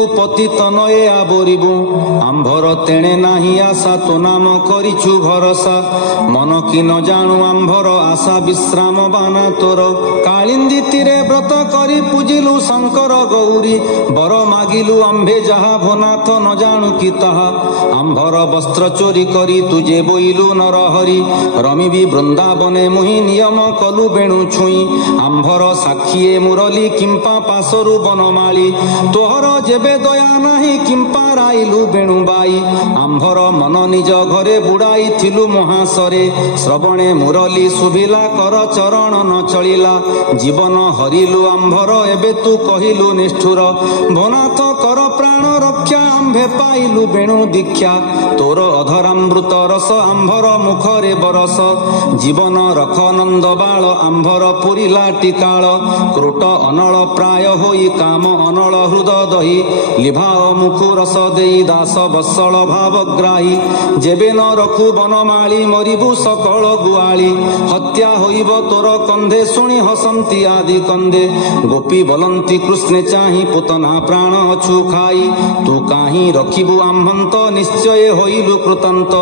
को पतित नये आबरिबु आंभर तेणे नाही आशा तो नाम करिछु भरसा मन कि न जाणु आंभर आशा विश्राम बाना तोर कालिंदी तीरे व्रत करी पूजिलु शंकर गौरी बर मागिलु आंभे जहा भनाथ न जाणु कि ताहा आंभर वस्त्र चोरी करी तुझे बोइलु नरहरि रमिबी वृंदावने मुहि नियम कलु बेणु छुई आंभर साक्षीए मुरली किंपा पासरु बनमाली तोहर जेबे दया नाही किंपा राइलु बेणु बाई आंभर मन निज घरे बुड़ाई थिलु महासरे श्रवणे मुरली सुभिला कर चरण न चलिला जीवन हरिलु आंभर एबे तू कहिलु निष्ठुर भनाथ कर प्राण रक्षा आंभे पाइलु बेणु दीक्षा तोर अधरामृत रस आंभर मुखरे बरस जीवन रख नंद बाल आंभर पुरिला टिकाल क्रोट अनल प्राय होई काम अनल हृद दही लिभाओ मुखु रस देई दास बत्सल भावग्राही जेबे न रखु बनमाली मरिबु सकल गुआली हत्या होइब तोर कंधे शुणी हसंती आदि कंदे गोपी बोलंती कृष्णे चाही पुतना प्राण अछु खाई तू काहीं रखिबु आम्भंत निश्चय होइलु कृतांत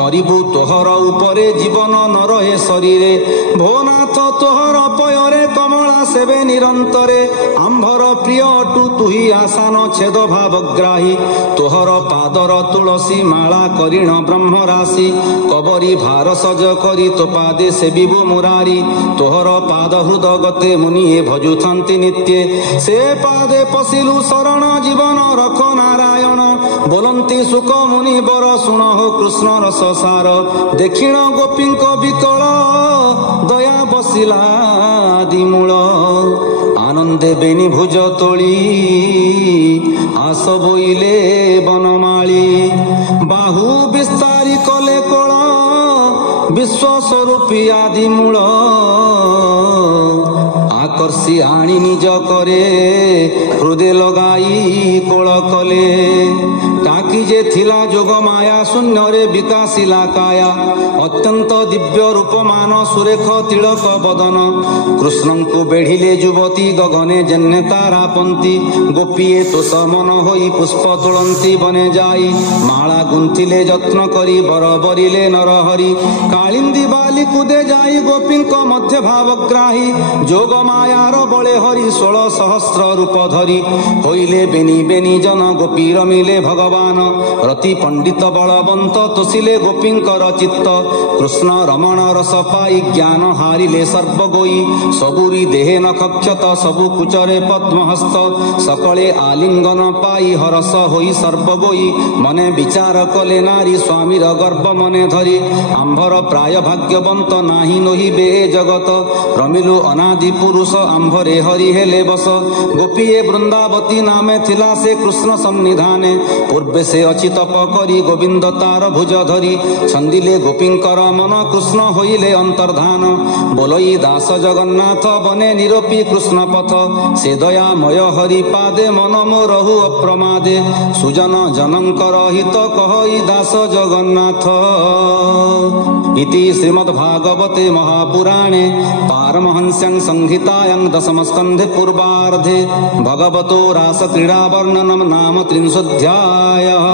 मरिबु तोहर उपरे जीवन न रहे शरीरे भोनाथ तोहर पयरे कमला सेवे निरंतरे आंभर प्रिय अटु तुही आसान छेद भावग्राही तोहर पादर तुलसी माला करिण ब्रह्म राशि कबरी भार सज करी तो पादे सेबिबु मुरारी तोहर पाद हृद गते मुनिए भजुथंती नित्ये से पादे पशिलु शरण जीवन रख नारायण बोलंती सुख मुनि बर शुण हो कृष्ण रस सार देखिण गोपी विकल दया बसिला दिमूल आनंदे बेनी भुज तोली आस बोइले बनमाली बाहु विस्तारी कले कोल विश्व स्वरूपी आदि मूल आकर्षी आनी निज करे हृदय लगाई कोल कले ताकि जे थिला जोग माया शून्य रे विकासिला काया अत्यंत दिव्य रूपमान सुरेख तिलक बदन कृष्ण को बेढ़िले युवती गगने जन्ने तारा पंती गोपीए तो समन होई पुष्प तुलंती बने जाई माला गुंथिले जत्न करी बर बरिले नरहरि कालिंदी बाली कुदे जाई गोपी मध्य भावग्राही जोग मायार बले हरि 16 सहस्र रूप धरी होइले बेनी बेनी जन गोपी रमिले भगवान रति पंडित बलवंत तोषिले गोपींकर चित्त कृष्ण रमण रस पाई ज्ञान हारिले सर्वगोई सबुरी देहे न कक्षत सबु कुचरे पद्महस्त सकले आलिंगन पाई हरस होई सर्वगोई मने विचार कले नारी स्वामीर गर्भ मने धरी आंभर प्राय भाग्यवंत नाही नहिबे जगत रमिलु अनादि पुरुष आंभरे हरि हेले बस गोपीए वृंदावती नामे थिला से कृष्ण सन्निधाने पूर्वे से अच्छी तप करी गोविंद तार भुज धरी छंदिले गोपींकर मन कृष्ण होइले अंतर्धान बोलई दास जगन्नाथ बने निरोपी कृष्ण पथ से दयामय हरि पादे मन मोरहु अप्रमादे सुजन जनंकर हित कहई दास जगन्नाथ इति श्रीमद्भागवते महापुराणे पारमहंस्यां संहितायां दशमस्कन्धे पूर्वार्धे भगवतो रासक्रीडा वर्णनं नाम 30 अध्यायः।